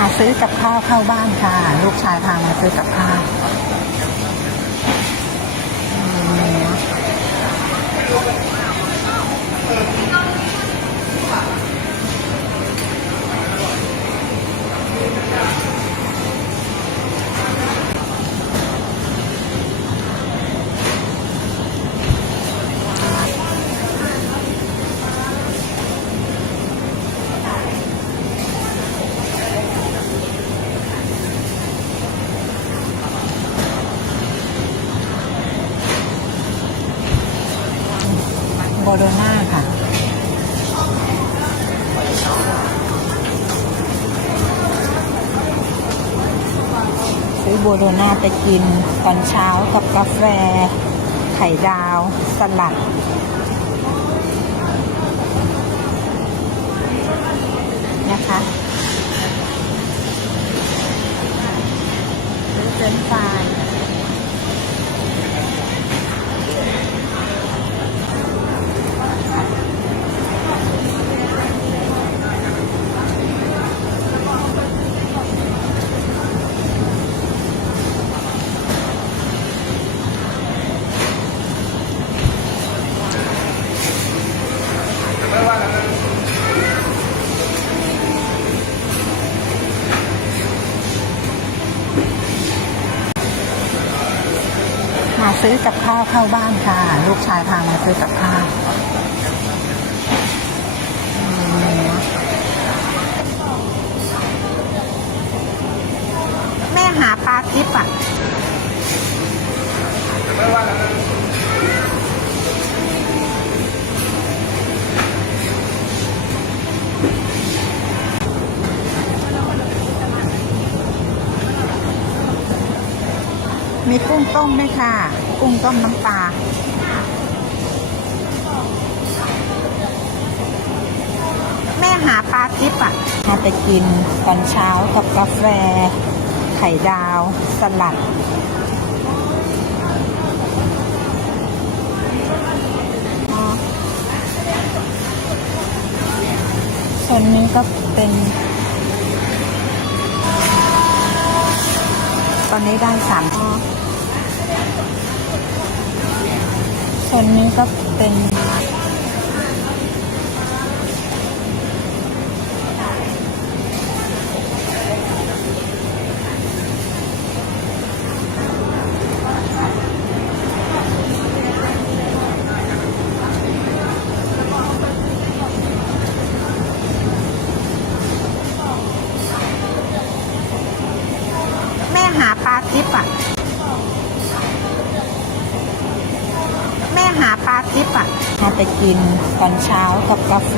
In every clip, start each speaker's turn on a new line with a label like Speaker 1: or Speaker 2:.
Speaker 1: มาซื้อกับข้าวเข้าบ้านค่ะ ลูกชายพามาซื้อกับข้าวอืมโโรนาค่ะซื้อโบโรนาไปกินตอนเช้ากับกาแฟ ไข่ดาว สลัด นะคะซื้อเฟรนช์ฟราย มาซื้อ กับข้าวเข้าบ้านค่ะ ลูกชายพามาซื้อกับข้าวอืมแม่หาปลาทิพย์อะมีกุ้งต้มด้วยค่ะ กุ้งต้มน้ำปลาแม่หาปลาทิพอะมาไปกินตอนเช้ากับกาแฟ ไข่ดาว สลัด ส่วนนี้ก็เป็น ตอนนี้ได้สาม วนนี้ก็เป็น แม่หาปลาทิพย์อะ แม่หาปลาทิพย์อะมาไป กินตอนเช้ากับกาแฟ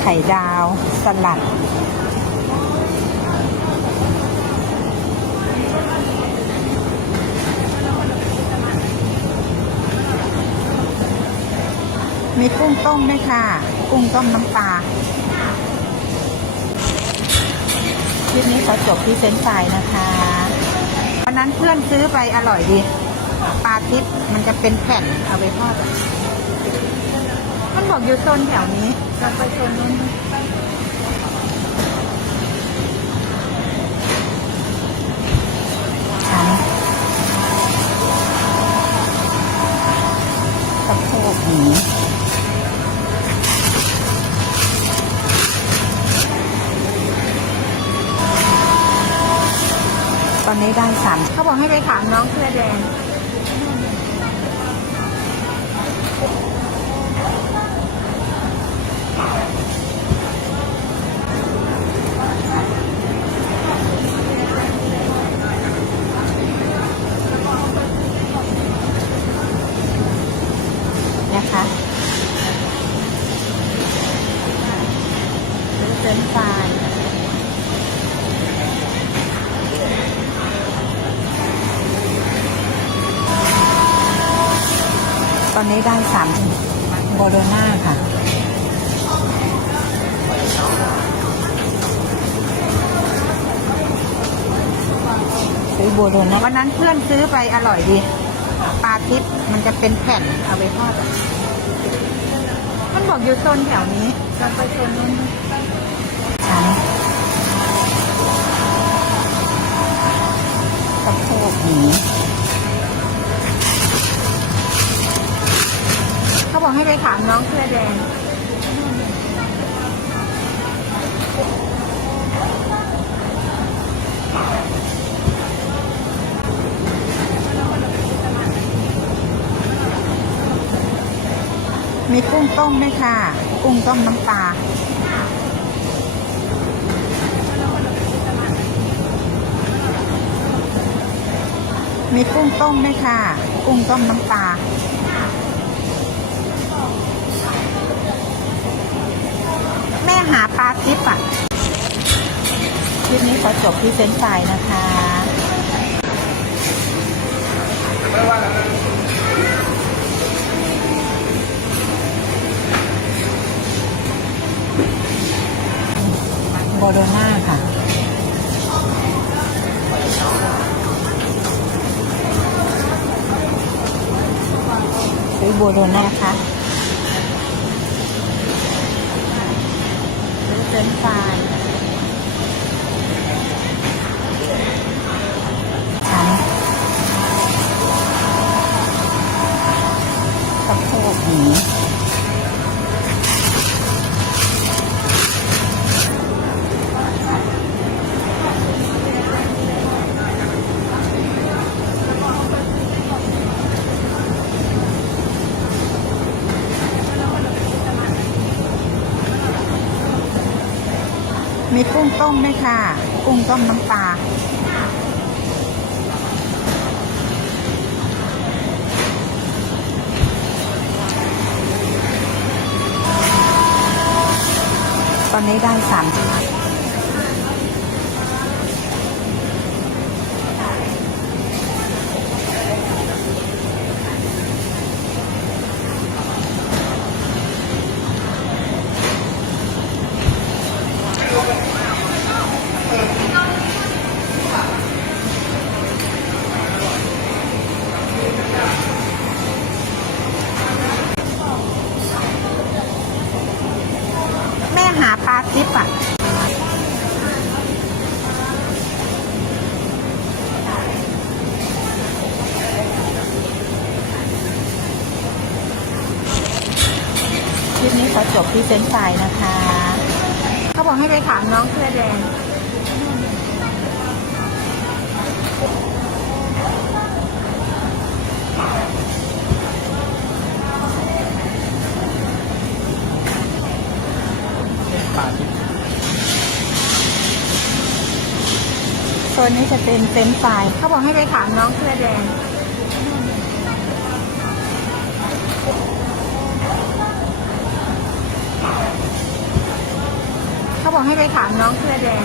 Speaker 1: ไข่ดาว สลัด มีกุ้งต้มด้วยค่ะ กุ้งต้มน้ำปลาคลิปนี้ขอจบที่เซนไฟนะคะวันนั้นเพื่อนซื้อไปอร่อยดี ปลาทิพมันจะเป็นแผ่นเอาไปทอด มันบอกอยู่โซนแถวนี้เราไปโซนนู้นสะโพกหมูตอนนี้ได้สามเขาบอกให้ไปถามน้องเสื้อแดง อนนี้ได้สามโบโดนาค่ะ ซื้อโบโดนาวันนั้นเพื่อนซื้อไปอร่อยดี ปลาทิพมันจะเป็นแผ่นเอาไปทอดมันบอกอยู่โซนแถวนี้เราไปโซนนู้นชั้นสะโพกหมู ถามน้องเสื้อแดงมีกุ้งต้มด้วยค่ะ กุ้งต้มน้ำปลามีกุ้งต้มด้วยค่ะ กุ้งต้มน้ำปลา แม่ หาปลาทิปอะคลิปนี้ขอจบที่เซนไฟนะคะโบโลน่าค่ะซื้อโบโลน่าค่ะซื้อเฟร นช์ฟราย มีกุ้งต้มด้วยค่ะ กุ้งต้มน้ำปลาตอนนี้ได้สามชิ้น บที่เซนไฟนะคะ เขาบอกให้ไปถามน้องเสื้อแดงโซนนี้จะเป็นเฟรนช์ฟเขาบอกให้ไปถามน้องเสื้อแดง บอกให้ไปถามน้องเสื้อแดง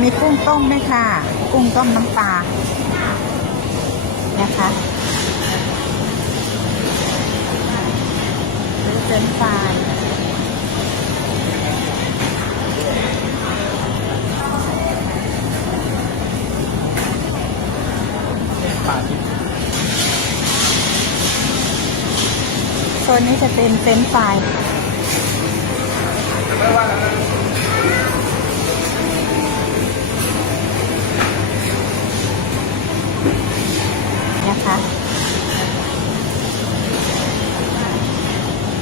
Speaker 1: มีกุ้งต้มด้วยค่ะ กุ้งต้มน้ำปลา นะคะซื้อเฟรนช์ฟ รายโซนนี้จะเป็นเฟรนช์ฟรายนะคะ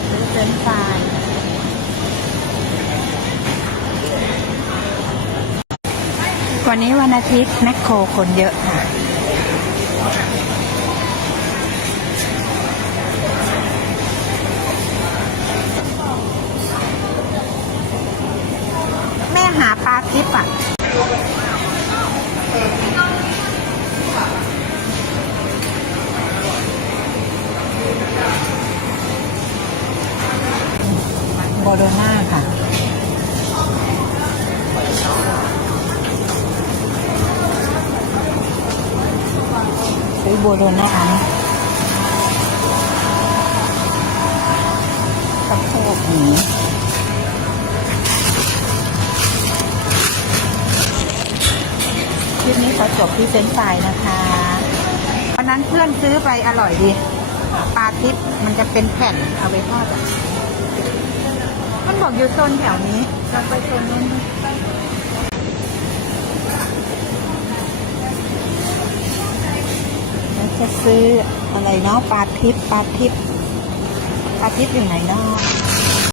Speaker 1: ซื้อเฟรนช์ฟรายวันนี้วันอาทิตย์แมคโครคนเยอะค่ะ หาปลาทิปอะโบโลน่าค่ะซื้อโบโลน่าสะโพกหมู ลิปนี้ขอจบที่เซนไฟรายนะคะวันนั้นเพื่อนซื้อไปอร่อยดีปลาทิพมันจะเป็นแผ่นเอาไปทอดมันบอกอยู่โซนแถวนี้เราไปโซนนู้นจะซื้ออะไรเนาะปลาทิพปลาทิพปลาทิพอยู่ไหนเนาะ